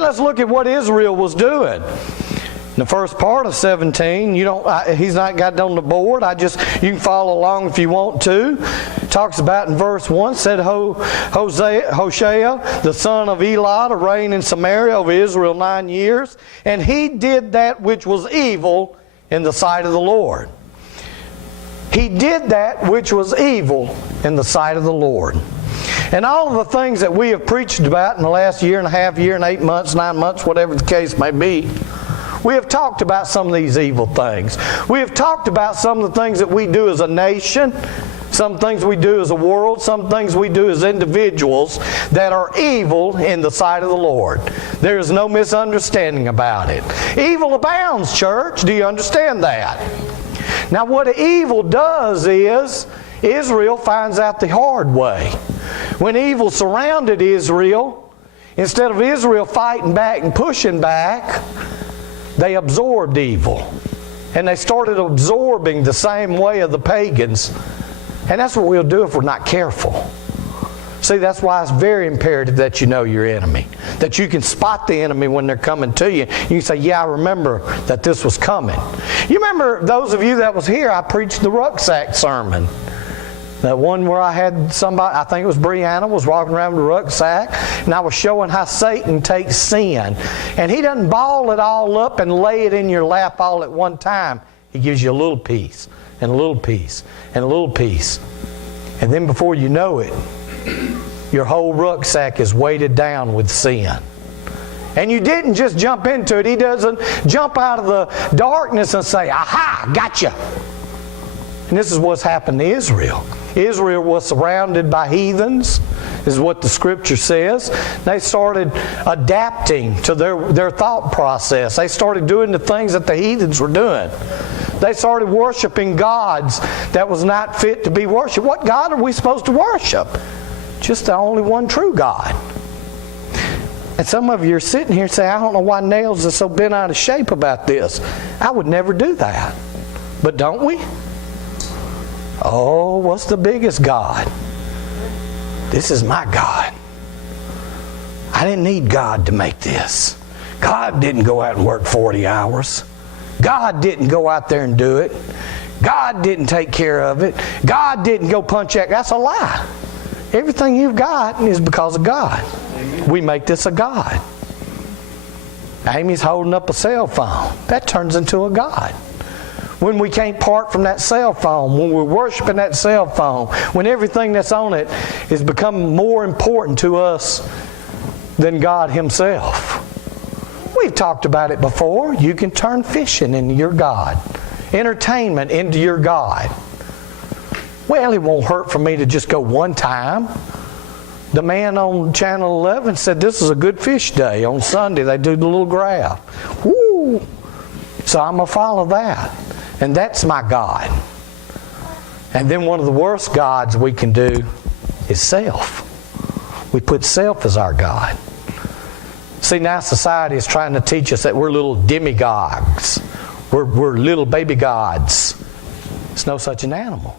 And let's look at what Israel was doing. In the first part of 17, he's not got it on the board. You can follow along if you want to. It talks about in verse 1, said Hoshea, the son of Elah, to reign in Samaria over Israel 9 years. And he did that which was evil in the sight of the Lord. He did that which was evil in the sight of the Lord. And all of the things that we have preached about in the last year and a half, year and 8 months, 9 months, whatever the case may be, we have talked about some of these evil things. We have talked about some of the things that we do as a nation, some things we do as a world, some things we do as individuals that are evil in the sight of the Lord. There is no misunderstanding about it. Evil abounds, church. Do you understand that? Now what evil does is, Israel finds out the hard way. When evil surrounded Israel, instead of Israel fighting back and pushing back, they absorbed evil. And they started absorbing the same way of the pagans. And that's what we'll do if we're not careful. See, that's why it's very imperative that you know your enemy. That you can spot the enemy when they're coming to you. You can say, yeah, I remember that this was coming. You remember, those of you that was here, I preached the rucksack sermon. That one where I had somebody, I think it was Brianna, was walking around with a rucksack, and I was showing how Satan takes sin. And he doesn't ball it all up and lay it in your lap all at one time. He gives you a little piece, and a little piece, and a little piece. And then before you know it, your whole rucksack is weighted down with sin. And you didn't just jump into it. He doesn't jump out of the darkness and say, aha, gotcha. And this is what's happened to Israel. Israel was surrounded by heathens, is what the Scripture says. They started adapting to their thought process. They started doing the things that the heathens were doing. They started worshiping gods that was not fit to be worshipped. What God are we supposed to worship? Just the only one true God. And some of you are sitting here saying, I don't know why Nails is so bent out of shape about this. I would never do that. But don't we? Oh, what's the biggest God? This is my God. I didn't need God to make this. God didn't go out and work 40 hours. God didn't go out there and do it. God didn't take care of it. God didn't go punch that. That's a lie. Everything you've got is because of God. We make this a God. Amy's holding up a cell phone. That turns into a God. When we can't part from that cell phone, when we're worshiping that cell phone, when everything that's on it is becoming more important to us than God Himself. We've talked about it before. You can turn fishing into your God. Entertainment into your God. Well, it won't hurt for me to just go one time. The man on Channel 11 said this is a good fish day. On Sunday they do the little graph. Woo! So I'm going to follow that. And that's my God. And then one of the worst gods we can do is self. We put self as our God. See, now society is trying to teach us that we're little demigods. We're little baby gods. It's no such an animal.